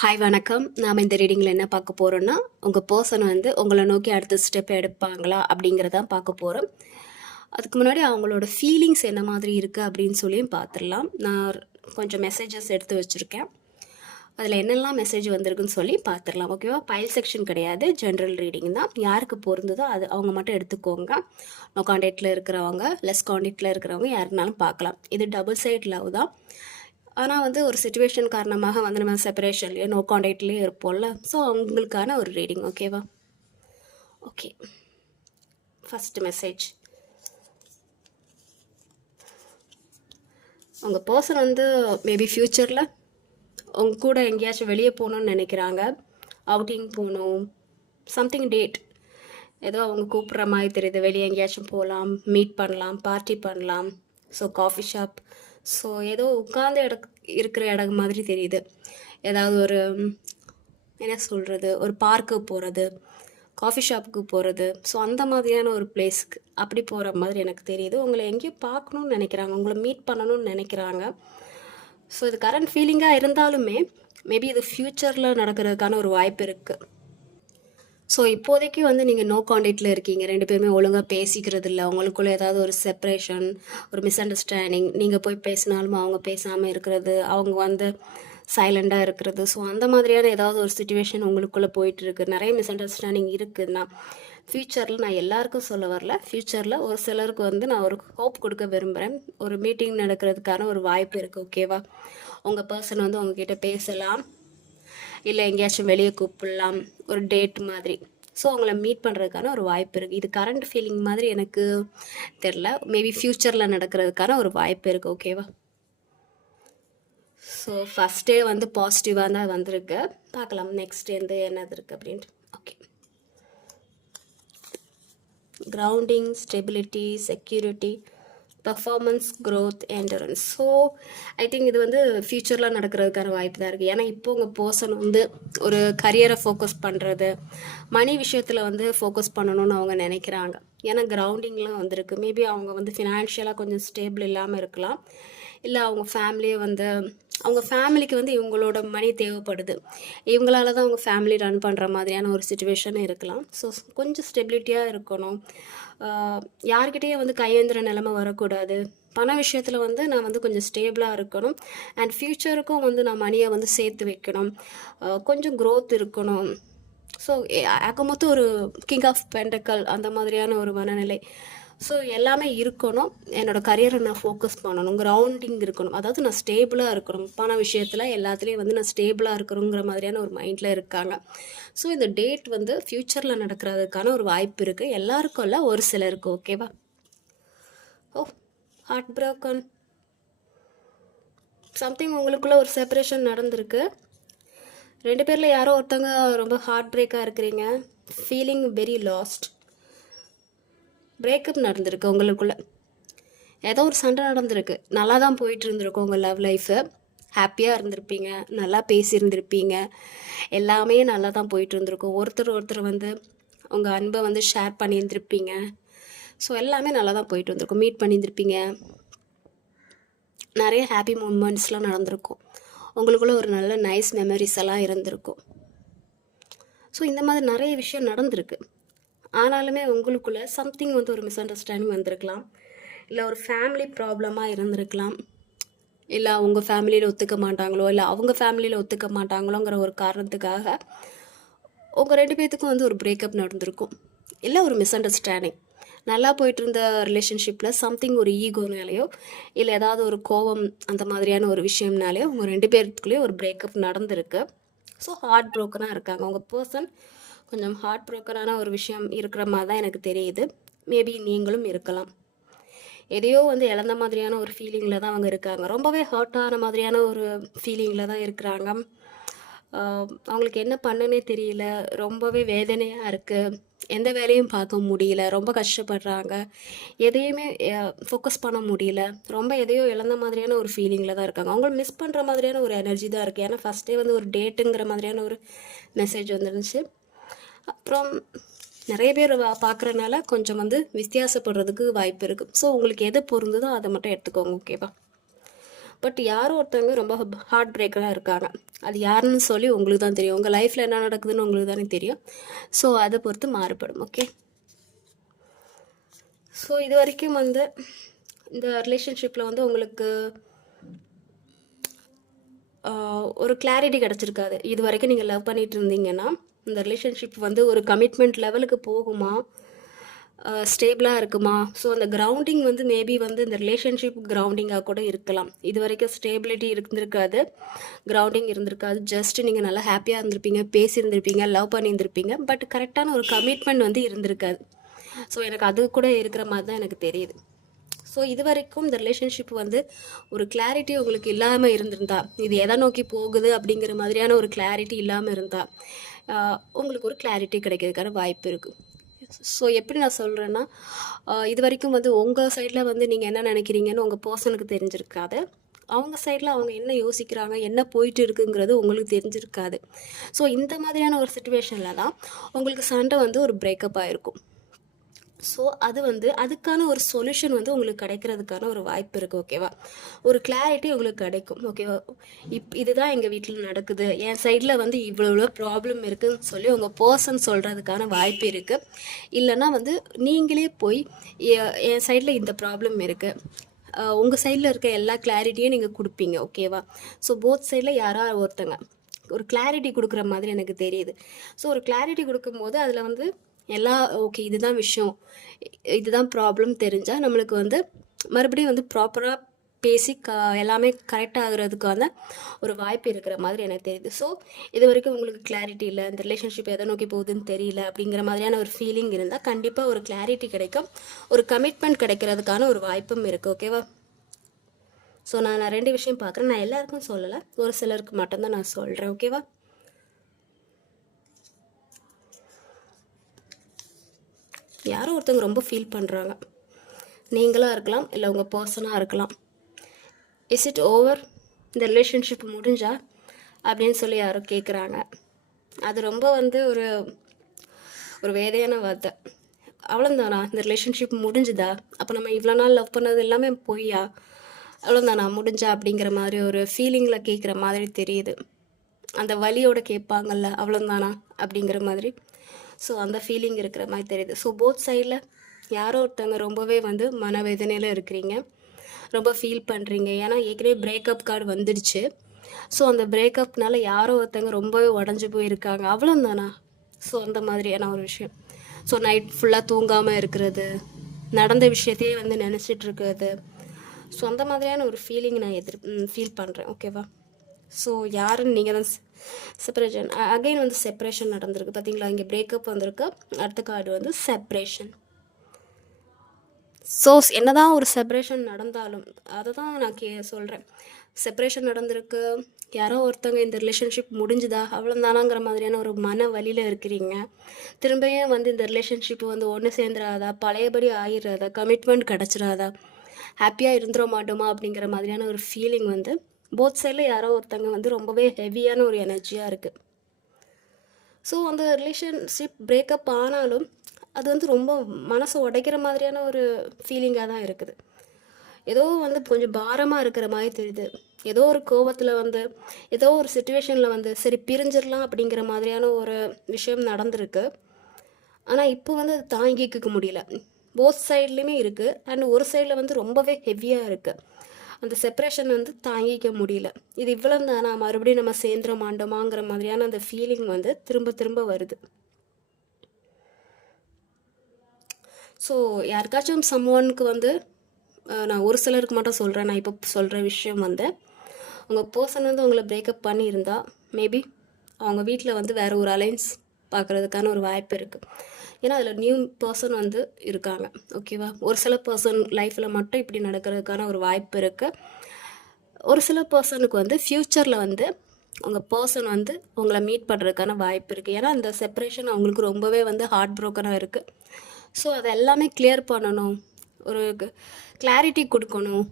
Hi வணக்கம். நாம் இந்த ரீடிங்கில் என்ன பார்க்க போகிறோன்னா உங்கள் பர்சன் வந்து உங்களை நோக்கி அடுத்த ஸ்டெப் எடுப்பாங்களா அப்படிங்கிறதான் பார்க்க போகிறோம் அதுக்கு முன்னாடி அவங்களோட ஃபீலிங்ஸ் என்ன மாதிரி இருக்குது அப்படின்னு சொல்லியும் பார்த்துடலாம். நான் கொஞ்சம் மெசேஜஸ் எடுத்து வச்சுருக்கேன். அதில் என்னெல்லாம் மெசேஜ் வந்திருக்குன்னு சொல்லி பார்த்துடலாம். ஓகேவா பைல் செக்ஷன் கிடையாது. ஜென்ரல் ரீடிங் தான். யாருக்கு பொருந்ததோ அது அவங்க மட்டும் எடுத்துக்கோங்க. நோ காண்டாக்டில் இருக்கிறவங்க லெஸ் காண்டாக்டில் இருக்கிறவங்க யாருனாலும் பார்க்கலாம். இது டபுள் சைட் லவ் தான். ஆனால் வந்து ஒரு சுச்சுவேஷன் காரணமாக வந்து நம்ம செப்பரேஷன்லேயோ நோ காண்டாக்ட்லேயோ இருப்போம்ல. ஸோ அவங்களுக்கான ஒரு ரீடிங் ஓகேவா ஓகே ஃபஸ்ட் மெசேஜ் உங்கள் பர்சன் வந்து மேபி ஃப்யூச்சரில் உங்க கூட எங்கேயாச்சும் வெளியே போகணுன்னு நினைக்கிறாங்க. அவுட்டிங் போகணும். சம்திங் டேட் ஏதோ அவங்க கூப்பிட்ற மாதிரி தெரியுது. வெளியே எங்கேயாச்சும் போகலாம் மீட் பண்ணலாம் பார்ட்டி பண்ணலாம். ஸோ காஃபி ஷாப் ஸோ ஏதோ உட்கார்ந்து இட இருக்கிற இடம் மாதிரி தெரியுது. ஏதாவது ஒரு என்ன சொல்கிறது ஒரு பார்க்கு போகிறது காஃபி ஷாப்புக்கு போகிறது ஸோ அந்த மாதிரியான ஒரு பிளேஸ்க்கு அப்படி போகிற மாதிரி எனக்கு தெரியுது. உங்களை எங்கேயும் பார்க்கணுன்னு நினைக்கிறாங்க உங்களை மீட் பண்ணணும்னு நினைக்கிறாங்க. ஸோ இது கரண்ட் ஃபீலிங்காக இருந்தாலுமே மேபி இது ஃப்யூச்சரில் நடக்கிறதுக்கான ஒரு வாய்ப்பு இருக்குது ஸோ இப்போதைக்கு வந்து நீங்கள் நோ காண்டாக்டில் இருக்கீங்க. ரெண்டு பேருமே ஒழுங்காக பேசிக்கிறது இல்லை உங்களுக்குள்ள ஏதாவது ஒரு செப்ரேஷன் ஒரு மிஸ் அண்டர்ஸ்டாண்டிங் நீங்கள் போய் பேசினாலும் அவங்க பேசாமல் இருக்கிறது அவங்க வந்து சைலண்டாக இருக்கிறது. ஸோ அந்த மாதிரியான ஏதாவது ஒரு சுச்சுவேஷன் உங்களுக்குள்ளே போயிட்டு இருக்குது நிறைய மிஸ் அண்டர்ஸ்டாண்டிங் இருக்குதுன்னா ஃப்யூச்சரில் நான் எல்லாருக்கும் சொல்ல வரல. ஃப்யூச்சரில் ஒரு சிலருக்கு வந்து நான் ஒரு ஹோப் கொடுக்க விரும்புகிறேன் ஒரு மீட்டிங் நடக்கிறதுக்கான ஒரு வாய்ப்பு இருக்குது ஓகேவா உங்கள் பர்சன் வந்து உங்ககிட்ட பேசலாம். இல்லை எங்கேயாச்சும் வெளியே கூப்பிடலாம் ஒரு டேட் மாதிரி. ஸோ அவங்கள மீட் பண்ணுறதுக்கான ஒரு வாய்ப்பு இருக்குது இது கரண்ட் ஃபீலிங் மாதிரி எனக்கு தெரில மேபி ஃப்யூச்சரில் நடக்கிறதுக்கான ஒரு வாய்ப்பு இருக்குது ஓகேவா ஸோ ஃபஸ்ட்டே வந்து பாசிட்டிவாக தான் வந்திருக்கு. பார்க்கலாம் நெக்ஸ்ட் எந்த என்னது இருக்குது அப்படின்ட்டு. Okay grounding stability security performance growth entrance so I think இது வந்து ஃப்யூச்சரில் நடக்கிறதுக்கான வாய்ப்பு தான் இருக்குது ஏன்னா இப்போ உங்கள் பர்சன் வந்து ஒரு கரியரை ஃபோக்கஸ் பண்ணுறது மணி விஷயத்தில் வந்து ஃபோக்கஸ் பண்ணணும்னு அவங்க நினைக்கிறாங்க. ஏன்னா கிரவுண்டிங்லாம் வந்திருக்கு. மேபி அவங்க வந்து ஃபினான்ஷியலாக கொஞ்சம் ஸ்டேபிள் இல்லாமல் இருக்கலாம். இல்லை அவங்க ஃபேமிலியை வந்து அவங்க ஃபேமிலிக்கு வந்து இவங்களோட மணி தேவைப்படுது. இவங்களால தான் அவங்க ஃபேமிலி ரன் பண்ணுற மாதிரியான ஒரு சுச்சுவேஷன் இருக்கலாம். ஸோ கொஞ்சம் ஸ்டெபிலிட்டியாக இருக்கணும். யார்கிட்டேயும் வந்து கையேந்திர நிலைமை வரக்கூடாது. பண விஷயத்தில் வந்து நான் வந்து கொஞ்சம் ஸ்டேபிளாக இருக்கணும். அண்ட் ஃப்யூச்சருக்கும் வந்து நான் மணியை வந்து சேர்த்து வைக்கணும். கொஞ்சம் க்ரோத் இருக்கணும். ஸோ ஆக மொத்தம் ஒரு கிங் ஆஃப் பெண்டக்கல் அந்த மாதிரியான ஒரு மனநிலை. ஸோ எல்லாமே இருக்கணும். என்னோடய கரியரை நான் ஃபோக்கஸ் பண்ணணும். கிரவுண்டிங் இருக்கணும். அதாவது நான் ஸ்டேபிளாக இருக்கணும். பண விஷயத்தில் எல்லாத்துலேயும் வந்து நான் ஸ்டேபிளாக இருக்கணுங்கிற மாதிரியான ஒரு மைண்டில் இருக்காங்க. ஸோ இந்த டேட் வந்து ஃப்யூச்சரில் நடக்கிறதுக்கான ஒரு வாய்ப்பு இருக்குது எல்லாருக்கும் இல்லை ஒரு சிலருக்கு. ஓகேவா ஓ ஹார்ட் ப்ரோக்கன் சம்திங் உங்களுக்குள்ளே ஒரு செப்பரேஷன் நடந்திருக்கு. ரெண்டு பேரில் யாரோ ஒருத்தவங்க ரொம்ப ஹார்ட் பிரேக்காக இருக்கிறீங்க. ஃபீலிங் வெரி லாஸ்ட் பிரேக்கப் நடந்திருக்கு உங்களுக்குள்ளே. ஏதோ ஒரு சண்டை நடந்திருக்கு. நல்லா தான் போயிட்டு இருந்திருக்கும் உங்கள் லவ் லைஃபு ஹாப்பியாக இருந்திருப்பீங்க. நல்லா பேசியிருந்திருப்பீங்க. எல்லாமே நல்லா தான் போயிட்டு இருந்திருக்கும் ஒருத்தர் ஒருத்தர் வந்து உங்கள் அன்பை வந்து ஷேர் பண்ணியிருந்திருப்பீங்க. ஸோ எல்லாமே நல்லா தான் போயிட்டு வந்திருக்கும் மீட் பண்ணியிருந்திருப்பீங்க. நிறைய ஹாப்பி மூமெண்ட்ஸ்லாம் நடந்திருக்கும். உங்களுக்குள்ள ஒரு நல்ல நைஸ் மெமரிஸ் எல்லாம் இருந்திருக்கும். ஸோ இந்த மாதிரி நிறைய விஷயம் நடந்திருக்கு. ஆனாலுமே உங்களுக்குள்ள சம்திங் வந்து ஒரு மிஸ் அண்டர்ஸ்டாண்டிங் வந்திருக்கலாம். இல்லை ஒரு ஃபேமிலி ப்ராப்ளமாக இருந்திருக்கலாம். இல்லை அவங்க ஃபேமிலியில் ஒத்துக்க மாட்டாங்களோ இல்லை அவங்க ஃபேமிலியில் ஒத்துக்க மாட்டாங்களோங்கிற ஒரு காரணத்துக்காக உங்கள் ரெண்டு பேர்த்துக்கும் வந்து ஒரு பிரேக்கப் நடந்திருக்கும். இல்லை ஒரு மிஸ் அண்டர்ஸ்டாண்டிங் நல்லா போயிட்டு இருந்த ரிலேஷன்ஷிப்பில் சம்திங் ஒரு ஈகோனாலேயோ இல்லை ஏதாவது ஒரு கோபம் அந்த மாதிரியான ஒரு விஷயம்னாலேயோ உங்கள் ரெண்டு பேர்த்துக்குள்ளேயே ஒரு பிரேக்கப் நடந்திருக்கு. ஸோ ஹார்ட் ப்ரோக்கனாக இருக்காங்க. உங்கள் பர்சன் கொஞ்சம் ஹார்ட் ப்ரோக்கரான ஒரு விஷயம் இருக்கிற மாதிரி தான் எனக்கு தெரியுது. மேபி நீங்களும் இருக்கலாம். எதையோ வந்து இழந்த மாதிரியான ஒரு ஃபீலிங்கில் தான் அவங்க இருக்காங்க. ரொம்பவே ஹர்ட் ஆன மாதிரியான ஒரு ஃபீலிங்கில் தான் இருக்கிறாங்க. அவங்களுக்கு என்ன பண்ணுன்னே தெரியல. ரொம்பவே வேதனையாக இருக்குது எந்த வேலையும் பார்க்க முடியல. ரொம்ப கஷ்டப்படுறாங்க. எதையுமே ஃபோக்கஸ் பண்ண முடியல. ரொம்ப எதையோ இழந்த மாதிரியான ஒரு ஃபீலிங்கில் தான் இருக்காங்க. அவங்கள மிஸ் பண்ணுற மாதிரியான ஒரு எனர்ஜி தான் இருக்குது ஏன்னா ஃபஸ்ட்டே வந்து ஒரு டேட்டுங்கிற மாதிரியான ஒரு மெசேஜ் வந்துருந்துச்சு. அப்புறம் நிறைய பேர் பார்க்குறனால கொஞ்சம் வந்து வித்தியாசப்படுறதுக்கு வாய்ப்பு இருக்குது ஸோ உங்களுக்கு எது பொருந்ததோ அதை மட்டும் எடுத்துக்கோங்க ஓகேவா பட் யாரோ ஒருத்தவங்க ரொம்ப ஹார்ட் பிரேக்கராக இருக்காங்க. அது யாருன்னு சொல்லி உங்களுக்கு தான் தெரியும். உங்கள் லைஃப்பில் என்ன நடக்குதுன்னு உங்களுக்கு தானே தெரியும். ஸோ அதை பொறுத்து மாறுபடும் ஓகே ஸோ இது வரைக்கும் வந்து இந்த ரிலேஷன்ஷிப்பில் வந்து உங்களுக்கு ஒரு கிளாரிட்டி கிடச்சிருக்காது. இது வரைக்கும் நீங்கள் லவ் பண்ணிகிட்டு இருந்தீங்கன்னா இந்த ரிலேஷன்ஷிப் வந்து ஒரு கமிட்மெண்ட் லெவலுக்கு போகுமா? ஸ்டேபிளாக இருக்குமா? ஸோ அந்த கிரவுண்டிங் வந்து மேபி வந்து இந்த ரிலேஷன்ஷிப் கிரவுண்டிங்காக கூட இருக்கலாம். இது வரைக்கும் ஸ்டேபிலிட்டி இருந்திருக்காது. கிரவுண்டிங் இருந்திருக்காது. ஜஸ்ட் நீங்கள் நல்லா ஹாப்பியாக இருந்திருப்பீங்க பேசியிருந்திருப்பீங்க லவ் பண்ணியிருந்திருப்பீங்க. பட் கரெக்டான ஒரு கமிட்மெண்ட் வந்து இருந்திருக்காது. ஸோ எனக்கு அது கூட இருக்கிற மாதிரி தான் எனக்கு தெரியுது. ஸோ இது வரைக்கும் இந்த ரிலேஷன்ஷிப் வந்து ஒரு கிளாரிட்டி உங்களுக்கு இல்லாமல் இருந்திருந்தா இது எதை நோக்கி போகுது அப்படிங்கிற மாதிரியான ஒரு கிளாரிட்டி இல்லாமல் இருந்தால் உங்களுக்கு ஒரு கிளாரிட்டி கிடைக்கிறதுக்கான வாய்ப்பு இருக்குது ஸோ எப்படி நான் சொல்கிறேன்னா இது வரைக்கும் வந்து உங்கள் சைடில் வந்து நீங்கள் என்ன நினைக்கிறீங்கன்னு உங்கள் பர்சனுக்கு தெரிஞ்சிருக்காது. அவங்க சைடில் அவங்க என்ன யோசிக்கிறாங்க என்ன போயிட்டு இருக்குங்கிறது உங்களுக்கு தெரிஞ்சிருக்காது. ஸோ இந்த மாதிரியான ஒரு சுச்சுவேஷனில் தான் உங்களுக்கு சண்டை வந்து ஒரு பிரேக்கப் ஆகிருக்கும் ஸோ அது வந்து அதுக்கான ஒரு சொல்யூஷன் வந்து உங்களுக்கு கிடைக்கிறதுக்கான ஒரு வாய்ப்பு இருக்குது ஓகேவா ஒரு கிளாரிட்டி உங்களுக்கு கிடைக்கும் ஓகேவா இப் இதுதான் எங்கள் வீட்டில் நடக்குது. என் சைடில் வந்து இவ்வளோ இவ்வளோ ப்ராப்ளம் இருக்குதுன்னு சொல்லி உங்கள் பர்சன் சொல்கிறதுக்கான வாய்ப்பு இருக்குது இல்லைன்னா வந்து நீங்களே போய் என் சைடில் இந்த ப்ராப்ளம் இருக்குது உங்கள் சைடில் இருக்க எல்லா கிளாரிட்டியும் நீங்கள் கொடுப்பீங்க ஓகேவா ஸோ போத் சைடில் யாராவது ஒருத்தங்க? ஒரு கிளாரிட்டி கொடுக்குற மாதிரி எனக்கு தெரியுது. ஸோ ஒரு கிளாரிட்டி கொடுக்கும்போது அதில் வந்து எல்லா ஓகே இதுதான் விஷயம். இதுதான் ப்ராப்ளம் தெரிஞ்சால் நம்மளுக்கு வந்து மறுபடியும் வந்து ப்ராப்பராக பேசி க எல்லாமே கரெக்ட் ஆகுறதுக்கான ஒரு வாய்ப்பு இருக்கிற மாதிரி எனக்கு தெரியுது. ஸோ இது வரைக்கும் உங்களுக்கு கிளாரிட்டி இல்லை இந்த ரிலேஷன்ஷிப் எதை நோக்கி போகுதுன்னு தெரியல அப்படிங்கிற மாதிரியான ஒரு ஃபீலிங் இருந்தால் கண்டிப்பாக ஒரு கிளாரிட்டி கிடைக்கும். ஒரு கமிட்மெண்ட் கிடைக்கிறதுக்கான ஒரு வாய்ப்பும் இருக்குது ஓகேவா ஸோ நான் நான் ரெண்டு விஷயம் பார்க்குறேன். நான் எல்லாருக்கும் சொல்லலை ஒரு சிலருக்கு மட்டும்தான் நான் சொல்கிறேன் ஓகேவா யாரோ ஒருத்தவங்க ரொம்ப ஃபீல் பண்ணுறாங்க நீங்களாக இருக்கலாம் இல்லை உங்கள் பர்சனாக இருக்கலாம். இஸ் இட் ஓவர் இந்த ரிலேஷன்ஷிப் முடிஞ்சா? அப்படின்னு சொல்லி யாரோ கேட்குறாங்க அது ரொம்ப வந்து ஒரு ஒரு வேதையான வார்த்தை. அவ்வளோந்தானா இந்த ரிலேஷன்ஷிப் முடிஞ்சுதா? அப்போ நம்ம இவ்வளோ நாள் லவ் பண்ணது எல்லாமே பொய்யா? அவ்வளோந்தானா முடிஞ்சா? அப்படிங்கிற மாதிரி ஒரு ஃபீலிங்கில் கேட்குற மாதிரி தெரியுது. அந்த வலியோட கேட்பாங்கல்ல அவ்வளோதானா அப்படிங்கிற மாதிரி. ஸோ அந்த ஃபீலிங் இருக்கிற மாதிரி தெரியுது. ஸோ போத் சைடில் யாரோ ஒருத்தவங்க ரொம்பவே வந்து மனவேதனையில் இருக்கிறீங்க. ரொம்ப ஃபீல் பண்ணுறீங்க ஏன்னா ஏற்கனவே பிரேக்கப் கார்டு வந்துடுச்சு. ஸோ அந்த பிரேக்கப்னால யாரோ ஒருத்தவங்க ரொம்பவே உடஞ்சி போயிருக்காங்க. அவ்வளோதானா ஸோ அந்த மாதிரியான ஒரு விஷயம். ஸோ நைட் ஃபுல்லாக தூங்காமல் இருக்கிறது நடந்த விஷயத்தையே வந்து நினச்சிட்டு இருக்கிறது. ஸோ அந்த மாதிரியான ஒரு ஃபீலிங் நான் எதிர் ஃபீல் பண்ணுறேன் ஓகேவா ஸோ யாருன்னு நீங்கள் தான் செப்பரேஷன் அகைன் வந்து செப்பரேஷன் நடந்திருக்கு. பார்த்தீங்களா இங்கே பிரேக்கப் வந்திருக்கு. அடுத்த கார்டு வந்து செப்பரேஷன் ஸோ என்னதான் ஒரு செப்பரேஷன் நடந்தாலும் அதை தான் நான் கே சொல்கிறேன் செப்பரேஷன் நடந்திருக்கு. யாரோ ஒருத்தவங்க இந்த ரிலேஷன்ஷிப் முடிஞ்சுதா? அவ்வளோதானாங்கிற மாதிரியான ஒரு மன வழியில் இருக்கிறீங்க. திரும்பியும் வந்து இந்த ரிலேஷன்ஷிப் வந்து ஒன்று சேர்ந்துடாதா பழையபடி ஆயிடுறாதா கமிட்மெண்ட் கிடச்சிடாதா ஹாப்பியாக இருந்துட மாட்டோமா அப்படிங்கிற மாதிரியான ஒரு ஃபீலிங் வந்து போத் சைடில் யாரோ ஒருத்தவங்க வந்து ரொம்பவே ஹெவியான ஒரு எனர்ஜியாக இருக்குது ஸோ அந்த ரிலேஷன்ஷிப் பிரேக்கப் ஆனாலும் அது வந்து ரொம்ப மனசை உடைக்கிற மாதிரியான ஒரு ஃபீலிங்காக தான் இருக்குது. ஏதோ வந்து கொஞ்சம் பாரமாக இருக்கிற மாதிரி தெரியுது. ஏதோ ஒரு கோவத்தில் வந்து ஏதோ ஒரு சுச்சுவேஷனில் வந்து சரி பிரிஞ்சிடலாம் அப்படிங்கிற மாதிரியான ஒரு விஷயம் நடந்திருக்கு. ஆனால் இப்போ வந்து அது தாங்கிக்க முடியல. போத் சைட்லேயுமே இருக்குது அண்ட் ஒரு சைடில் வந்து ரொம்பவே ஹெவியாக இருக்குது அந்த செப்ரேஷன் வந்து தாங்கிக்க முடியல. இது இவ்வளோ தானா? மறுபடியும் நம்ம சேர்ந்துட மாட்டோமாங்கிற மாதிரியான அந்த ஃபீலிங் வந்து திரும்ப திரும்ப வருது. ஸோ யாருக்காச்சும் சம்மோனுக்கு வந்து நான் ஒரு சிலருக்கு மட்டும் சொல்கிறேன் நான் இப்போ சொல்கிற விஷயம் வந்து உங்கள் பர்சன் வந்து உங்களை பிரேக்கப் பண்ணியிருந்தா மேபி அவங்க வீட்டில் வந்து வேறு ஒரு அலைன்ஸ் பார்க்குறதுக்கான ஒரு வாய்ப்பு இருக்குது ஏன்னா அதில் நியூ பர்சன் வந்து இருக்காங்க ஓகேவா ஒரு சில பர்சன் லைஃப்பில் மட்டும் இப்படி நடக்கிறதுக்கான ஒரு வாய்ப்பு இருக்குது ஒரு சில பர்சனுக்கு வந்து ஃப்யூச்சரில் வந்து உங்கள் பர்சன் வந்து உங்களை மீட் பண்ணுறதுக்கான வாய்ப்பு இருக்குது ஏன்னா இந்த செப்பரேஷன் அவங்களுக்கு ரொம்பவே வந்து ஹார்ட் ப்ரோக்கனாக இருக்குது ஸோ அதை எல்லாமே கிளியர் பண்ணணும். ஒரு கிளாரிட்டி கொடுக்கணும்.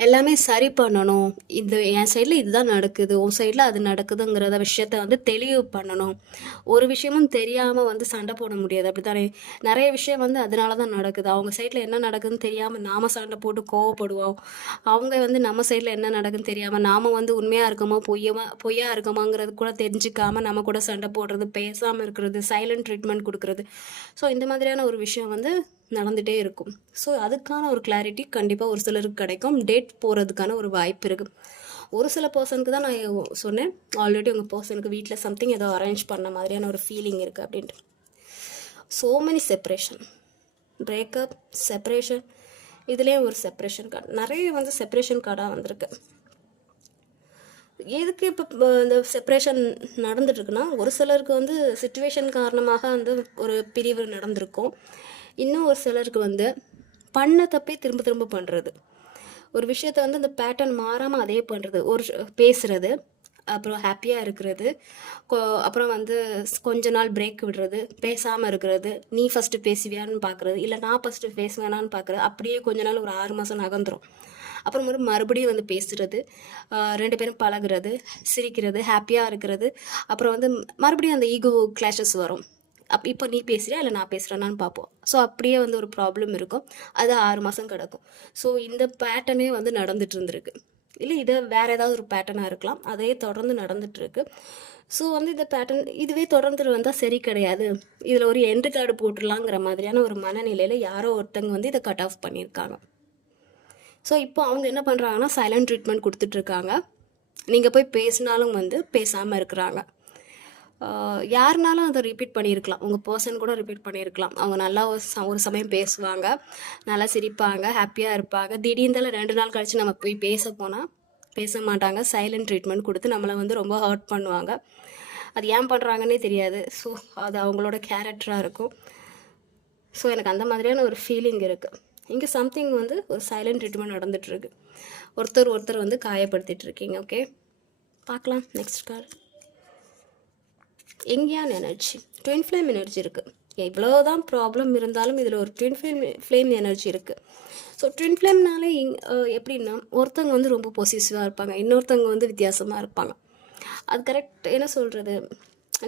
எல்லாமே சரி பண்ணணும். இது என் சைடில் இதுதான் நடக்குது. உன் சைடில் அது நடக்குதுங்கிறத விஷயத்த வந்து தெளிவு பண்ணணும். ஒரு விஷயமும் தெரியாமல் வந்து சண்டை போட முடியாது. அப்படித்தானே? நிறைய விஷயம் வந்து அதனால தான் நடக்குது. அவங்க சைடில் என்ன நடக்குதுன்னு தெரியாமல் நாம் சண்டை போட்டு கோவப்படுவோம். அவங்க வந்து நம்ம சைடில் என்ன நடக்குதுன்னு தெரியாமல் நாம் வந்து உண்மையாக இருக்கோமா பொய்யமா பொய்யா இருக்கோமாங்கிறது கூட தெரிஞ்சுக்காமல் நம்ம கூட சண்டை போடுறது பேசாமல் இருக்கிறது சைலண்ட் ட்ரீட்மெண்ட் கொடுக்குறது. ஸோ இந்த மாதிரியான ஒரு விஷயம் வந்து நடந்துகிட்டே இருக்கும். ஸோ அதுக்கான ஒரு கிளாரிட்டி கண்டிப்பாக ஒரு சிலருக்கு கிடைக்கும். டேட் போகிறதுக்கான ஒரு வாய்ப்பு இருக்குது ஒரு சில பர்சனுக்கு தான் நான் சொன்னேன். ஆல்ரெடி உங்கள் பர்சனுக்கு வீட்டில் சம்திங் ஏதோ அரேஞ்ச் பண்ண மாதிரியான ஒரு ஃபீலிங் இருக்குது அப்படின்ட்டு. So many separation breakup separation இதுலேயே ஒரு செப்ரேஷன் கார்டு நிறைய வந்து செப்ரேஷன் கார்டாக வந்திருக்கு. எதுக்கு இப்போ இந்த செப்ரேஷன் நடந்துட்டுருக்குன்னா ஒரு சிலருக்கு வந்து சுச்சுவேஷன் காரணமாக வந்து ஒரு பிரிவு நடந்திருக்கும். இன்னும் ஒரு சிலருக்கு வந்து பண்ண தப்பே திரும்ப திரும்ப பண்ணுறது ஒரு விஷயத்த வந்து அந்த பேட்டர்ன் மாறாமல் அதே பண்ணுறது ஒரு பேசுகிறது அப்புறம் ஹாப்பியாக இருக்கிறது அப்புறம் வந்து கொஞ்ச நாள் பிரேக் விடுறது பேசாமல் இருக்கிறது நீ ஃபஸ்ட்டு பேசுவியான்னு பார்க்குறது இல்லை நான் ஃபஸ்ட்டு பேசுவேனான்னு பார்க்குறது அப்படியே கொஞ்ச நாள் ஒரு ஆறு மாதம் நகர்ந்துடும் அப்புறம் வந்து மறுபடியும் வந்து பேசுகிறது ரெண்டு பேரும் பழகுறது சிரிக்கிறது ஹாப்பியாக இருக்கிறது அப்புறம் வந்து மறுபடியும் அந்த ஈகோ கிளாஷஸ் வரும். அப் இப்போ நீ பேசுறியா? இல்லை நான் பேசுகிறேன்னான்னு பார்ப்போம் ஸோ அப்படியே வந்து ஒரு ப்ராப்ளம் இருக்கும். அது ஆறு மாதம் கிடக்கும். ஸோ இந்த பேட்டர்னே வந்து நடந்துட்டு இருந்திருக்கு. இல்லை இதை வேற ஏதாவது ஒரு பேட்டர்னாக இருக்கலாம். அதே தொடர்ந்து நடந்துகிட்ருக்கு ஸோ வந்து இந்த பேட்டர்ன் இதுவே தொடர்ந்து வந்தால் சரி கிடையாது. இதில் ஒரு எண்டு கார்டு போட்டுடலாங்கிற மாதிரியான ஒரு மனநிலையில் யாரோ ஒருத்தங்க வந்து இதை கட் ஆஃப் பண்ணியிருக்காங்க. ஸோ இப்போ அவங்க என்ன பண்ணுறாங்கன்னா சைலண்ட் ட்ரீட்மெண்ட் கொடுத்துட்ருக்காங்க நீங்கள் போய் பேசினாலும் வந்து பேசாமல் இருக்கிறாங்க. யாருனாலும் அதை ரிப்பீட் பண்ணியிருக்கலாம் உங்கள் பர்சன் கூட ரிப்பீட் பண்ணியிருக்கலாம் அவங்க நல்லா ஒரு ச- ஒரு சமயம் பேசுவாங்க. நல்லா சிரிப்பாங்க ஹாப்பியாக இருப்பாங்க. திடீர்ந்தால ரெண்டு நாள் கழித்து நம்ம போய் பேச போனால் பேச மாட்டாங்க. சைலண்ட் ட்ரீட்மெண்ட் கொடுத்து நம்மளை வந்து ரொம்ப ஹர்ட் பண்ணுவாங்க. அது ஏன் பண்ணுறாங்கன்னே தெரியாது. ஸோ அது அவங்களோட கேரக்டராக இருக்கும். ஸோ எனக்கு அந்த மாதிரியான ஒரு ஃபீலிங் இருக்குது இங்கே சம்திங் வந்து ஒரு சைலண்ட் ட்ரீட்மெண்ட் நடந்துகிட்ருக்கு ஒருத்தர் ஒருத்தர் வந்து காயப்படுத்திகிட்ருக்கீங்க ஓகே பார்க்கலாம். நெக்ஸ்ட் கால் எங்கேயான எனர்ஜி? ட்வின் ஃப்ளேம் எனர்ஜி இருக்குது எவ்வளோதான் ப்ராப்ளம் இருந்தாலும் இதில் ஒரு ட்வின் ஃப்ளேம் ஃப்ளேம் எனர்ஜி இருக்குது ஸோ ட்வின் ஃப்ளேம்னாலே இங் எப்படின்னா ஒருத்தவங்க வந்து ரொம்ப பொசிசிவாக இருப்பாங்க. இன்னொருத்தவங்க வந்து வித்தியாசமாக இருப்பாங்க. அது கரெக்ட் என்ன சொல்கிறது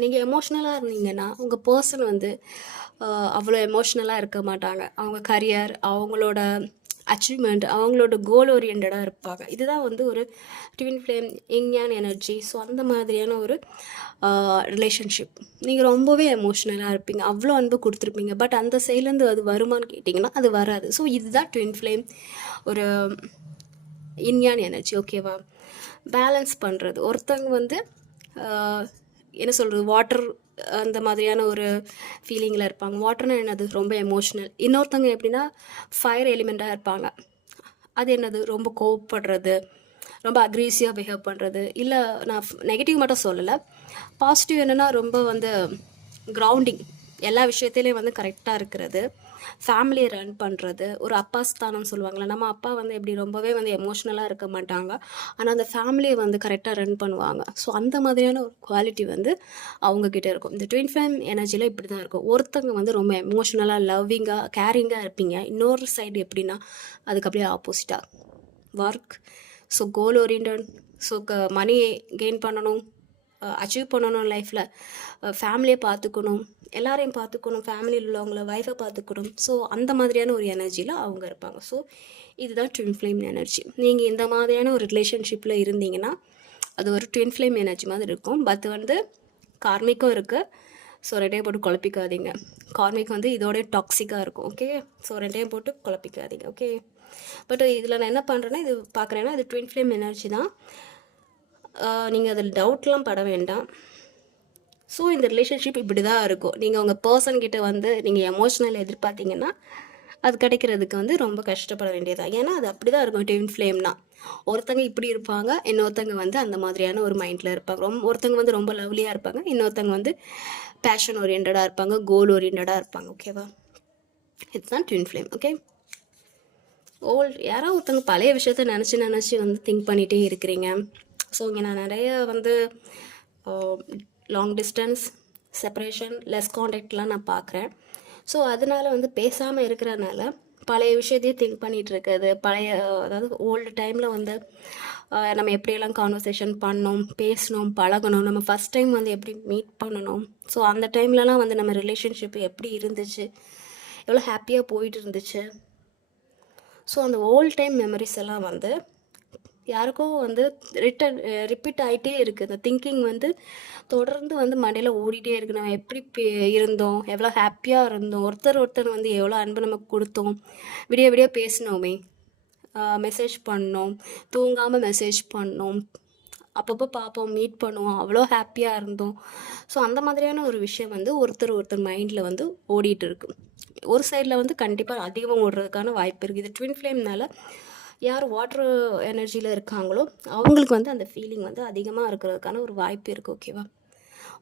நீங்கள் எமோஷ்னலாக இருந்தீங்கன்னா உங்கள் பர்சன் வந்து அவ்வளோ எமோஷ்னலாக இருக்க மாட்டாங்க. அவங்க கரியர் அவங்களோட அச்சீவ்மெண்ட் அவங்களோட கோல் ஓரியன்டாக இருப்பாங்க. இதுதான் வந்து ஒரு twin flame yin yang energy so அந்த மாதிரியான ஒரு ரிலேஷன்ஷிப் நீங்கள் ரொம்பவே எமோஷ்னலாக இருப்பீங்க. அவ்வளோ அன்பு கொடுத்துருப்பீங்க. பட் அந்த சைட்லேருந்து அது வருமான்னு கேட்டிங்கன்னா அது வராது. ஸோ இதுதான் ட்வின் ஃப்ளேம் ஒரு இன்யான் எனர்ஜி ஓகேவா பேலன்ஸ் பண்ணுறது ஒருத்தவங்க வந்து என்ன சொல்கிறது வாட்டர் அந்த மாதிரியான ஒரு ஃபீலிங்கில் இருப்பாங்க. வாட்டர்னா என்னது? ரொம்ப எமோஷ்னல் இன்னொருத்தவங்க எப்படின்னா ஃபயர் எலிமெண்ட்டாக இருப்பாங்க. அது என்னது? ரொம்ப கோவப்படுறது ரொம்ப அக்ரீசிவாக பிஹேவ் பண்ணுறது இல்லை நான் நெகட்டிவ் மட்டும் சொல்லலை. பாசிட்டிவ் என்னென்னா ரொம்ப வந்து கிரவுண்டிங் எல்லா விஷயத்துலேயும் வந்து கரெக்டாக இருக்கிறது. ஃபேமிலியை ரன் பண்ணுறது ஒரு அப்பா ஸ்தானம் சொல்லுவாங்களே நம்ம அப்பா வந்து எப்படி ரொம்பவே வந்து எமோஷ்னலாக இருக்க மாட்டாங்க. ஆனால் அந்த ஃபேமிலியை வந்து கரெக்டாக ரன் பண்ணுவாங்க. ஸோ அந்த மாதிரியான ஒரு குவாலிட்டி வந்து அவங்கக்கிட்ட இருக்கும். இந்த ட்வின் ஃபேம் எனர்ஜியில் இப்படி தான் இருக்கும். ஒருத்தங்க வந்து ரொம்ப எமோஷ்னலாக லவ்விங்காக கேரிங்காக இருப்பீங்க. இன்னொரு சைடு எப்படின்னா அதுக்கு அப்படியே ஆப்போசிட்டாக work so goal oriented so க மணி கெயின் பண்ணணும். அச்சீவ் பண்ணணும் லைஃப்பில் ஃபேமிலியை பார்த்துக்கணும். எல்லாரையும் பார்த்துக்கணும். ஃபேமிலியில் உள்ளவங்கள ஒய்ஃபை பார்த்துக்கணும். ஸோ அந்த மாதிரியான ஒரு எனர்ஜியில் அவங்க இருப்பாங்க. ஸோ இதுதான் ட்வின் ஃப்ளேம் எனர்ஜி நீங்கள் இந்த மாதிரியான ஒரு ரிலேஷன்ஷிப்பில் இருந்தீங்கன்னா அது ஒரு ட்வின் ஃப்ளேம் எனர்ஜி மாதிரி இருக்கும். பட் வந்து கார்மிக்கும் இருக்குது ஸோ ரெண்டையும் போட்டு குழப்பிக்காதீங்க. கார்மிக் வந்து இதோட டாக்ஸிக்காக இருக்கும். ஓகே ஸோ ரெண்டையும் போட்டு குழப்பிக்காதீங்க. ஓகே பட் இதில் நான் என்ன பண்ணுறேன்னா இது பார்க்குறேன்னா இது ட்வின் ஃப்ளேம் எனர்ஜி தான். நீங்கள் அதில் டவுட்லாம் பட வேண்டாம். ஸோ இந்த ரிலேஷன்ஷிப் இப்படி தான் இருக்கும் நீங்கள் உங்கள் பர்சன்கிட்ட வந்து நீங்கள் எமோஷ்னல் எதிர்பார்த்தீங்கன்னா அது கிடைக்கிறதுக்கு வந்து ரொம்ப கஷ்டப்பட வேண்டியதாக ஏன்னா அது அப்படி தான் இருக்கும். டிவின் ஃப்ளேம்னா ஒருத்தங்க இப்படி இருப்பாங்க இன்னொருத்தங்க வந்து அந்த மாதிரியான ஒரு மைண்டில் இருப்பாங்க. ரொம்ப ஒருத்தங்க வந்து ரொம்ப லவ்லியாக இருப்பாங்க இன்னொருத்தங்க வந்து பேஷன் ஓரியன்டாக இருப்பாங்க. கோல் ஓரியன்டாக இருப்பாங்க ஓகேவா இதுதான் ட்வின் ஃப்ளேம் ஓகே ஓல்ட் யாரோ ஒருத்தங்க பழைய விஷயத்த நினச்சி நினச்சி வந்து திங்க் பண்ணிகிட்டே இருக்கிறீங்க. ஸோ இங்கே நான் நிறைய வந்து லாங் டிஸ்டன்ஸ் செப்பரேஷன் லெஸ் காண்டாக்ட்லாம் நான் பார்க்குறேன் ஸோ அதனால வந்து பேசாமல் இருக்கிறனால பழைய விஷயத்தையே திங்க் பண்ணிகிட்டு இருக்கிறது பழைய அதாவது ஓல்டு டைமில் வந்து நம்ம எப்படியெல்லாம் கான்வர்சேஷன் பண்ணோம் பேசணும் பழகணும் நம்ம ஃபஸ்ட் டைம் வந்து எப்படி மீட் பண்ணணும் ஸோ அந்த டைம்லலாம் வந்து நம்ம ரிலேஷன்ஷிப் எப்படி இருந்துச்சு எவ்வளோ ஹாப்பியாக போயிட்டு இருந்துச்சு. ஸோ அந்த ஓல்டு டைம் மெமரிஸ் எல்லாம் வந்து யாருக்கோ வந்து ரிட்டன் ரிப்பீட் ஆகிட்டே இருக்குது அந்த திங்கிங் வந்து தொடர்ந்து வந்து மண்டையில் ஓடிட்டே இருக்கு. நம்ம எப்படி பே- இருந்தோம்? எவ்வளோ ஹாப்பியாக இருந்தோம்? ஒருத்தர் ஒருத்தர் வந்து எவ்வளோ அன்பு நமக்கு கொடுத்தோம்? விடிய விடிய பேசினோமே. மெசேஜ் பண்ணோம். தூங்காமல் மெசேஜ் பண்ணோம். அப்பப்போ பார்ப்போம் மீட் பண்ணுவோம். அவ்வளோ ஹாப்பியாக இருந்தோம். ஸோ அந்த மாதிரியான ஒரு விஷயம் வந்து ஒருத்தர் ஒருத்தர் மைண்டில் வந்து ஓடிட்டு இருக்கு. ஒரு சைடில் வந்து கண்டிப்பாக அதிகமாக ஓடுறதுக்கான வாய்ப்பு இருக்குது இது ட்வின் ஃப்ளேம்னால யார் வாட்டர் எனர்ஜியில் இருக்காங்களோ அவங்களுக்கு வந்து அந்த ஃபீலிங் வந்து அதிகமாக இருக்கிறதுக்கான ஒரு வாய்ப்பு இருக்குது ஓகேவா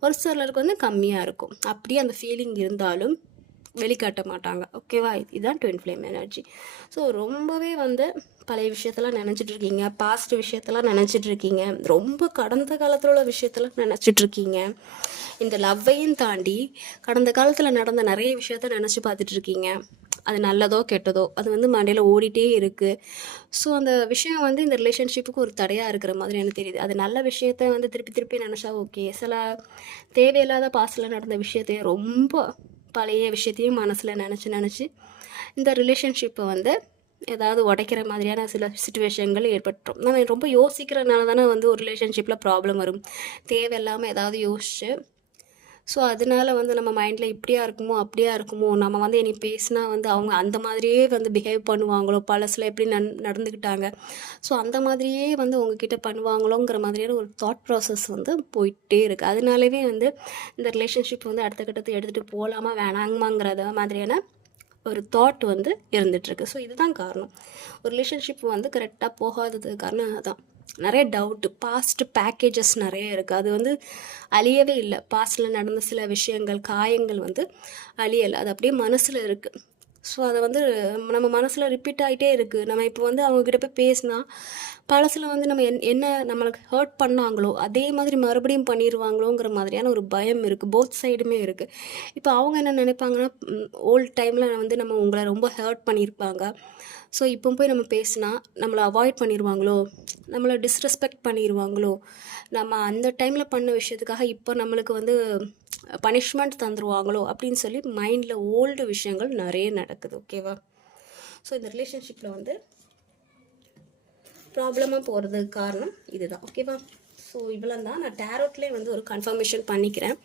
ஒரு சிலருக்கு வந்து கம்மியாக இருக்கும். அப்படியே அந்த ஃபீலிங் இருந்தாலும் வெளிக்காட்ட மாட்டாங்க ஓகேவா இதுதான் ட்வின் ஃப்ளேம் எனர்ஜி ஸோ ரொம்பவே வந்து பழைய விஷயத்தெல்லாம் நினச்சிட்டு இருக்கீங்க பாஸ்ட் விஷயத்தெல்லாம் நினச்சிட்டு இருக்கீங்க ரொம்ப கடந்த காலத்தில் உள்ள விஷயத்தெல்லாம் நினச்சிட்டு இருக்கீங்க. இந்த லவ்வையும் தாண்டி கடந்த காலத்தில் நடந்த நிறைய விஷயத்த நினச்சி பார்த்துட்டு இருக்கீங்க. அது நல்லதோ கெட்டதோ அது வந்து மண்டையில் ஓடிட்டே இருக்குது ஸோ அந்த விஷயம் வந்து இந்த ரிலேஷன்ஷிப்புக்கு ஒரு தடையாக இருக்கிற மாதிரி எனக்கு தெரியுது. அது நல்ல விஷயத்த வந்து திருப்பி திருப்பி நினச்சா ஓகே சில தேவையில்லாத பாஸ்டில் நடந்த விஷயத்தையும் ரொம்ப பழைய விஷயத்தையும் மனசில் நினச்சி நினச்சி இந்த ரிலேஷன்ஷிப்பை வந்து ஏதாவது உடைக்கிற மாதிரியான சில சுச்சுவேஷன்கள் ஏற்பட்டுரும். நம்ம ரொம்ப யோசிக்கிறனால தானே வந்து ஒரு ரிலேஷன்ஷிப்பில் ப்ராப்ளம் வரும். தேவையில்லாமல் ஏதாவது யோசிச்சு ஸோ அதனால வந்து நம்ம மைண்டில் இப்படியா இருக்குமோ அப்படியா இருக்குமோ நம்ம வந்து இனி பேசினா வந்து அவங்க அந்த மாதிரியே வந்து பிஹேவ் பண்ணுவாங்களோ பழசில் எப்படி நன் நடந்துக்கிட்டாங்க ஸோ அந்த மாதிரியே வந்து உங்ககிட்ட பண்ணுவாங்களோங்கிற மாதிரியான ஒரு தாட் ப்ராசஸ் வந்து போயிட்டே இருக்குது அதனாலவே வந்து இந்த ரிலேஷன்ஷிப் வந்து அடுத்த கட்டத்தை எடுத்துகிட்டு போகலாமா வேணாங்கமாங்கிறத மாதிரியான ஒரு தாட் வந்து இருந்துகிட்ருக்கு ஸோ இதுதான் காரணம். ஒரு ரிலேஷன்ஷிப் வந்து கரெக்டாக போகாததுக்கு காரணம் அதுதான் நிறைய டவுட்டு பாஸ்ட் பேக்கேஜஸ் நிறைய இருக்குது அது வந்து அழியவே இல்லை. பாஸ்டில் நடந்த சில விஷயங்கள் காயங்கள் வந்து அழியலை. அது அப்படியே மனசில் இருக்குது ஸோ அதை வந்து நம்ம மனசில் ரிப்பீட் ஆகிட்டே இருக்குது நம்ம இப்போ வந்து அவங்கக்கிட்ட போய் பேசினா பழசில் வந்து நம்ம என் என்ன நம்மளுக்கு ஹர்ட் பண்ணாங்களோ அதே மாதிரி மறுபடியும் பண்ணிடுவாங்களோங்கிற மாதிரியான ஒரு பயம் இருக்குது போத் சைடுமே இருக்குது இப்போ அவங்க என்ன நினைப்பாங்கன்னா ஓல்ட் டைமில் வந்து நம்ம உங்களை ரொம்ப ஹர்ட் பண்ணியிருப்பாங்க ஸோ இப்போ போய் நம்ம பேசினா நம்மளை அவாய்ட் பண்ணிடுவாங்களோ நம்மளை டிஸ்ரெஸ்பெக்ட் பண்ணிடுவாங்களோ நம்ம அந்த டைமில் பண்ண விஷயத்துக்காக இப்போ நம்மளுக்கு வந்து பனிஷ்மெண்ட் தந்துடுவாங்களோ அப்படின்னு சொல்லி மைண்டில் ஓல்டு விஷயங்கள் நிறைய நடக்குது ஓகேவா ஸோ இந்த ரிலேஷன்ஷிப்பில் வந்து ப்ராப்ளமாக போகிறதுக்கு காரணம் இதுதான் ஓகேவா ஸோ இவ்வளோ தான். நான் டேரோட்லேயே வந்து ஒரு கன்ஃபர்மேஷன் பண்ணிக்கிறேன்.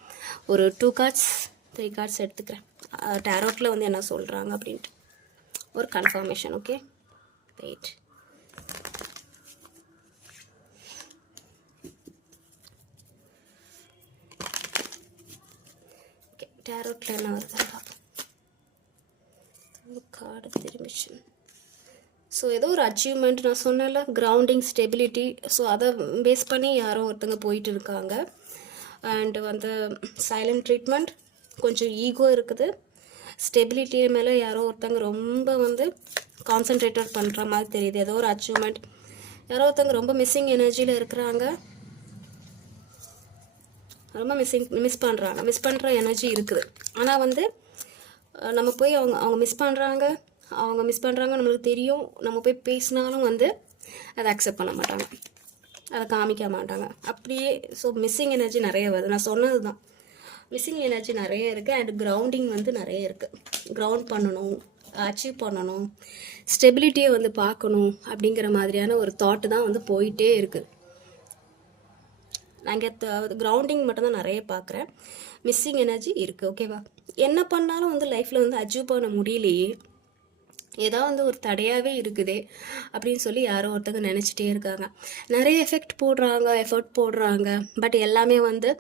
ஒரு டூ கார்ட்ஸ் த்ரீ கார்ட்ஸ் எடுத்துக்கிறேன். டேரோட்டில் வந்து என்ன சொல்கிறாங்க அப்படின்ட்டு. ஒரு கன்ஃபர்மேஷன் ஓகே வெயிட் ஓகே டேரோட்டில் என்ன வருதுன்னு பார்ப்போம் கார்டு திரும்பிச்சு ஸோ ஏதோ ஒரு அச்சீவ்மெண்ட் நான் சொன்னேன்ல கிரவுண்டிங் ஸ்டெபிலிட்டி ஸோ அதை பேஸ் பண்ணி யாரோ ஒருத்தங்க போயிட்டு இருக்காங்க. அண்டு வந்து சைலண்ட் ட்ரீட்மெண்ட் கொஞ்சம் ஈகோ இருக்குது. ஸ்டெபிலிட்டி மேலே யாரோ ஒருத்தங்க ரொம்ப வந்து கான்சன்ட்ரேட்டட் பண்ணுற மாதிரி தெரியுது. ஏதோ ஒரு அச்சீவ்மெண்ட் யாரோ ஒருத்தங்க ரொம்ப மிஸ்ஸிங் எனர்ஜியில் இருக்கிறாங்க. ரொம்ப மிஸ்ஸிங் மிஸ் பண்ணுறாங்க மிஸ் பண்ணுற எனர்ஜி இருக்குது. ஆனால் வந்து நம்ம போய் அவங்க அவங்க மிஸ் பண்ணுறாங்க அவங்க மிஸ் பண்ணுறாங்க நம்மளுக்கு தெரியும். நம்ம போய் பேசினாலும் வந்து அதை அக்செப்ட் பண்ண மாட்டாங்க. அதை காமிக்க மாட்டாங்க. அப்படியே ஸோ மிஸ்ஸிங் எனர்ஜி நிறைய வருது. நான் சொன்னது தான் மிஸ்ஸிங் எனர்ஜி நிறைய இருக்குது அண்ட் கிரவுண்டிங் வந்து நிறைய இருக்குது கிரவுண்ட் பண்ணணும் அச்சீவ் பண்ணணும் ஸ்டெபிலிட்டியை வந்து பார்க்கணும் அப்படிங்கிற மாதிரியான ஒரு தாட்டு தான் வந்து போயிட்டே இருக்குது நாங்கள் கிரவுண்டிங் மட்டும்தான் நிறைய பார்க்குறேன். மிஸ்ஸிங் எனர்ஜி இருக்குது ஓகேவா என்ன பண்ணாலும் வந்து லைஃப்பில் வந்து அச்சீவ் பண்ண முடியலையே ஏதோ வந்து ஒரு தடையாகவே இருக்குதே அப்படின்னு சொல்லி யாரோ ஒருத்தங்க நினச்சிட்டே இருக்காங்க. நிறைய எஃபெக்ட் போடுறாங்க எஃபர்ட் போடுறாங்க. பட் எல்லாமே வந்து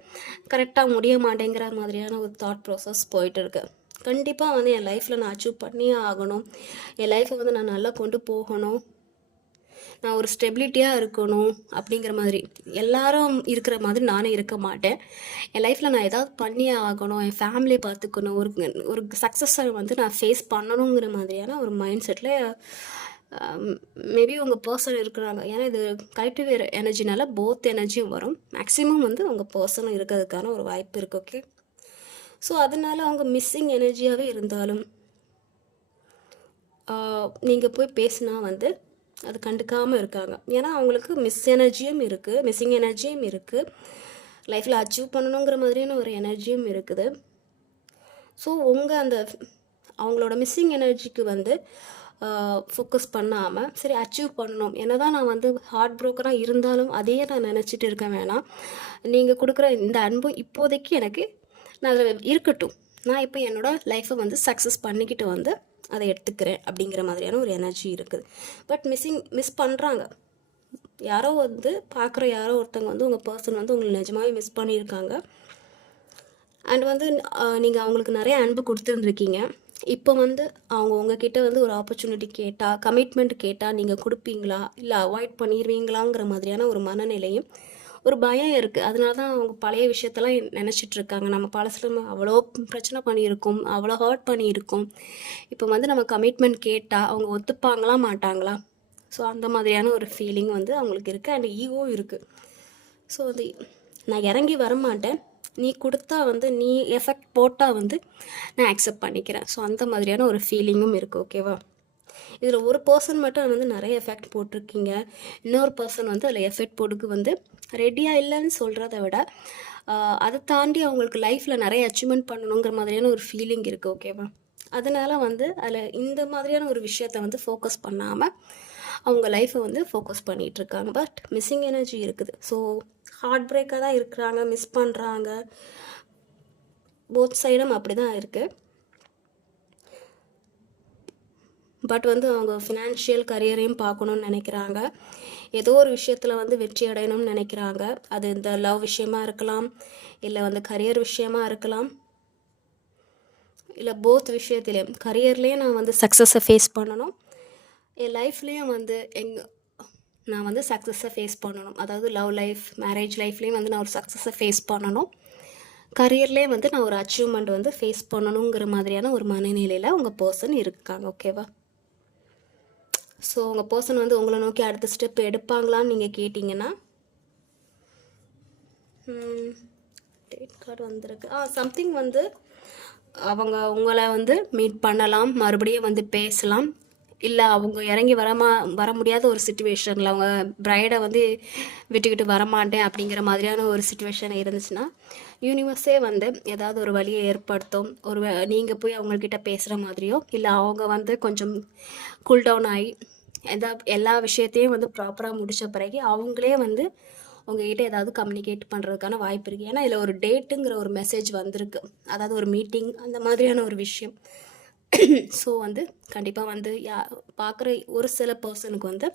கரெக்டாக முடிய மாட்டேங்கிற மாதிரியான ஒரு தாட் ப்ராசஸ் போயிட்டு இருக்கு கண்டிப்பாக வந்து என் லைஃப்பில் நான் அச்சீவ் பண்ணியே ஆகணும். என் லைஃப்பை வந்து நான் நல்லா கொண்டு போகணும். நான் ஒரு ஸ்டெபிலிட்டியாக இருக்கணும் அப்படிங்கிற மாதிரி. எல்லாரும் இருக்கிற மாதிரி நானும் இருக்க மாட்டேன். என் லைஃப்பில் நான் ஏதாவது பண்ணியே ஆகணும் என் ஃபேமிலியை பார்த்துக்கணும் ஒரு ஒரு சக்ஸஸை வந்து நான் ஃபேஸ் பண்ணணுங்கிற மாதிரியான ஒரு மைண்ட் செட்டில் மேபி உங்கள் பர்சன் இருக்கிறாங்க. ஏன்னா இது கலெக்டிவ் எனர்ஜினால போத் எனர்ஜியும் வரும். மேக்ஸிமம் வந்து உங்கள் பர்சனும் இருக்கிறதுக்கான ஒரு வாய்ப்பு இருக்குது ஓகே ஸோ அதனால் அவங்க மிஸ்ஸிங் எனர்ஜியாகவே இருந்தாலும் நீங்கள் போய் பேசினா வந்து அது கண்டுக்காமல் இருக்காங்க. ஏன்னா அவங்களுக்கு மிஸ் எனர்ஜியும் இருக்குது மிஸ்ஸிங் எனர்ஜியும் இருக்குது லைஃப்பில் அச்சீவ் பண்ணணுங்கிற மாதிரியான ஒரு எனர்ஜியும் இருக்குது. ஸோ உங்கள் அந்த அவங்களோட மிஸ்ஸிங் எனர்ஜிக்கு வந்து ஃபோக்கஸ் பண்ணாமல் சரி அச்சீவ் பண்ணணும். என்ன தான் நான் வந்து ஹார்ட் ப்ரோக்கராக இருந்தாலும் அதையே நான் நினச்சிட்டு இருக்க வேணாம். நீங்கள் கொடுக்குற இந்த அன்பும் இப்போதைக்கு எனக்கு நான் இருக்கட்டும். நான் இப்போ என்னோடய லைஃப்பை வந்து சக்ஸஸ் பண்ணிக்கிட்டு வந்து அதை எடுத்துக்கிறேன் அப்படிங்கிற மாதிரியான ஒரு எனர்ஜி இருக்குது. பட் மிஸ்ஸிங் மிஸ் பண்ணுறாங்க யாரோ வந்து பார்க்குற யாரோ ஒருத்தவங்க வந்து உங்கள் பர்சன் வந்து உங்களை நிஜமாகவே மிஸ் பண்ணியிருக்காங்க. அண்ட் வந்து நீங்கள் அவங்களுக்கு நிறைய அன்பு கொடுத்துருந்துருக்கீங்க. இப்போ வந்து அவங்க உங்ககிட்ட வந்து ஒரு ஆப்பர்ச்சுனிட்டி கேட்டால் கமிட்மெண்ட் கேட்டால் நீங்கள் கொடுப்பீங்களா? இல்லை அவாய்ட் பண்ணிடுவீங்களாங்கிற மாதிரியான ஒரு மனநிலையும் ஒரு பயம் இருக்குது அதனால தான் அவங்க பழைய விஷயத்தெல்லாம் நினச்சிட்டு இருக்காங்க நம்ம பழசில் அவ்வளோ பிரச்சனை பண்ணியிருக்கோம் அவ்வளோ ஹர்ட் பண்ணியிருக்கோம். இப்போ வந்து நம்ம கமிட்மெண்ட் கேட்டால் அவங்க ஒத்துப்பாங்களா மாட்டாங்களா? ஸோ அந்த மாதிரியான ஒரு ஃபீலிங் வந்து அவங்களுக்கு இருக்குது அண்ட் ஈகோ இருக்குது ஸோ அது நான் இறங்கி வரமாட்டேன். நீ கொடுத்தா வந்து நீ எஃபெக்ட் போட்டால் வந்து நான் அக்செப்ட் பண்ணிக்கிறேன். ஸோ அந்த மாதிரியான ஒரு ஃபீலிங்கும் இருக்குது ஓகேவா இதில் ஒரு பர்சன் மட்டும் வந்து நிறைய எஃபெக்ட் போட்டிருக்கீங்க. இன்னொரு பர்சன் வந்து அதில் எஃபெக்ட் போட்டுக்கு வந்து ரெடியாக இல்லைன்னு சொல்கிறத விட அதை தாண்டி அவங்களுக்கு லைஃப்பில் நிறைய அச்சீவ்மெண்ட் பண்ணணுங்கிற மாதிரியான ஒரு ஃபீலிங் இருக்குது ஓகேவா அதனால் வந்து அதில் இந்த மாதிரியான ஒரு விஷயத்தை வந்து ஃபோக்கஸ் பண்ணாமல் அவங்க லைஃப்பை வந்து ஃபோக்கஸ் பண்ணிகிட்ருக்காங்க பட் மிஸ்ஸிங் எனர்ஜி இருக்குது. ஸோ ஹார்ட் பிரேக்காக தான் இருக்கிறாங்க மிஸ் பண்ணுறாங்க போத் சைடும் அப்படி தான் இருக்குது பட் வந்து அவங்க ஃபினான்ஷியல் கரியரையும் பார்க்கணுன்னு நினைக்கிறாங்க. ஏதோ ஒரு விஷயத்தில் வந்து வெற்றி அடையணும்னு நினைக்கிறாங்க. அது இந்த லவ் விஷயமா இருக்கலாம் இல்லை வந்து கரியர் விஷயமா இருக்கலாம் இல்லை போத் விஷயத்துலேயும். கரியர்லேயும் நான் வந்து சக்ஸஸை ஃபேஸ் பண்ணணும். என் லைஃப்லேயும் வந்து எங் நான் வந்து சக்ஸஸை ஃபேஸ் பண்ணணும். அதாவது லவ் லைஃப் மேரேஜ் லைஃப்லேயும் வந்து நான் ஒரு சக்ஸஸை ஃபேஸ் பண்ணணும். கரியர்லேயே வந்து நான் ஒரு அச்சீவ்மெண்ட் வந்து ஃபேஸ் பண்ணணுங்கிற மாதிரியான ஒரு மனநிலையில் உங்கள் பர்சன் இருக்காங்க ஓகேவா ஸோ உங்கள் பர்சன் வந்து உங்களை நோக்கி அடுத்த ஸ்டெப் எடுப்பாங்களான்னு நீங்கள் கேட்டிங்கன்னா டேட் கார்டு வந்திருக்கு. ஆ சம்திங் வந்து அவங்க உங்களை வந்து மீட் பண்ணலாம் மறுபடியும் வந்து பேசலாம். இல்லை அவங்க இறங்கி வரமா வர முடியாத ஒரு சுச்சுவேஷனில் அவங்க ப்ரைடை வந்து விட்டுக்கிட்டு வரமாட்டேன் அப்படிங்கிற மாதிரியான ஒரு சுச்சுவேஷன் இருந்துச்சுன்னா யூனிவர்ஸே வந்து ஏதாவது ஒரு வழியை ஏற்படுத்தும். ஒரு நீங்கள் போய் அவங்கக்கிட்ட பேசுகிற மாதிரியோ இல்லை அவங்க வந்து கொஞ்சம் கூல் டவுன் ஆகி எதா எல்லா விஷயத்தையும் வந்து ப்ராப்பராக முடித்த பிறகு அவங்களே வந்து உங்ககிட்ட ஏதாவது கம்யூனிகேட் பண்ணுறதுக்கான வாய்ப்பு இருக்குது ஏன்னா இதில் ஒரு டேட்டுங்கிற ஒரு மெசேஜ் வந்திருக்கு. அதாவது ஒரு மீட்டிங் அந்த மாதிரியான ஒரு விஷயம். ஸோ வந்து கண்டிப்பாக வந்து யா பார்க்குற ஒரு சில பர்சனுக்கு வந்து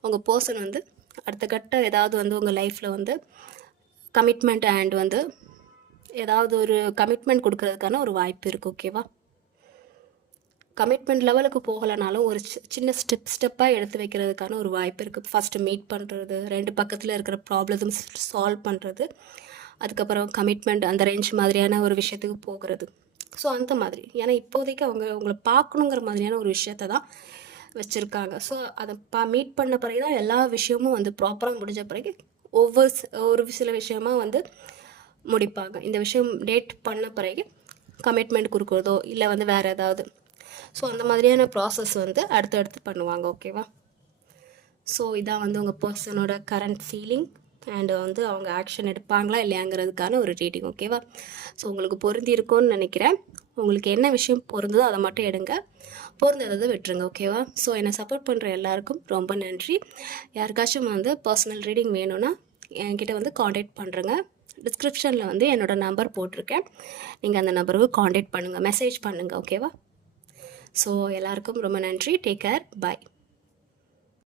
உங்கள் பர்சன் வந்து அடுத்த கட்ட ஏதாவது வந்து உங்கள் லைஃப்பில் வந்து கமிட்மெண்ட் அண்ட் வந்து ஏதாவது ஒரு கமிட்மெண்ட் கொடுக்கறதுக்கான ஒரு வாய்ப்பு இருக்குது ஓகேவா கமிட்மெண்ட் லெவலுக்கு போகலைனாலும் ஒரு சி- சின்ன ஸ்டெப் ஸ்டெப்பாக எடுத்து வைக்கிறதுக்கான ஒரு வாய்ப்பு இருக்குது ஃபஸ்ட்டு மீட் பண்ணுறது ரெண்டு பக்கத்தில் இருக்கிற ப்ராப்ளத்தும் சால்வ் பண்ணுறது அதுக்கப்புறம் கமிட்மெண்ட் அந்த ரேஞ்ச் மாதிரியான ஒரு விஷயத்துக்கு போகிறது. ஸோ அந்த மாதிரி. ஏன்னா இப்போதைக்கு அவங்க உங்களை பார்க்கணுங்கிற மாதிரியான ஒரு விஷயத்த தான் வச்சுருக்காங்க. ஸோ அதை பா மீட் பண்ண பிறகு தான் எல்லா விஷயமும் வந்து ப்ராப்பராக முடிஞ்ச பிறகு ஒவ்வொரு ஒரு சில விஷயமா வந்து முடிப்பாங்க. இந்த விஷயம் டேட் பண்ண பிறகு கமிட்மெண்ட் கொடுக்குறதோ இல்லை வந்து வேறு ஏதாவது ஸோ அந்த மாதிரியான ப்ராசஸ் வந்து அடுத்தடுத்து பண்ணுவாங்க ஓகேவா ஸோ இதான் வந்து உங்கள் பர்சனோட கரண்ட் ஃபீலிங் அண்ட் வந்து அவங்க ஆக்ஷன் எடுப்பாங்களா இல்லையாங்கிறதுக்கான ஒரு ரீடிங் ஓகேவா ஸோ உங்களுக்கு பொருந்தி இருக்கும்னு நினைக்கிறேன். உங்களுக்கு என்ன விஷயம் பொருந்ததோ அதை மட்டும் எடுங்க. பொருந்ததை விட்டுருங்க ஓகேவா ஸோ என்னை சப்போர்ட் பண்ணுற எல்லாருக்கும் ரொம்ப நன்றி. யாருக்காச்சும் வந்து பர்சனல் ரீடிங் வேணும்னா என்கிட்ட வந்து காண்டாக்ட் பண்ணுறேங்க டிஸ்கிரிப்ஷனில் வந்து என்னோடய நம்பர் போட்டிருக்கேன். நீங்கள் அந்த நம்பருக்கு காண்டாக்ட் பண்ணுங்கள் மெசேஜ் பண்ணுங்கள் ஓகேவா ஸோ எல்லாருக்கும் ரொம்ப நன்றி. Take care bye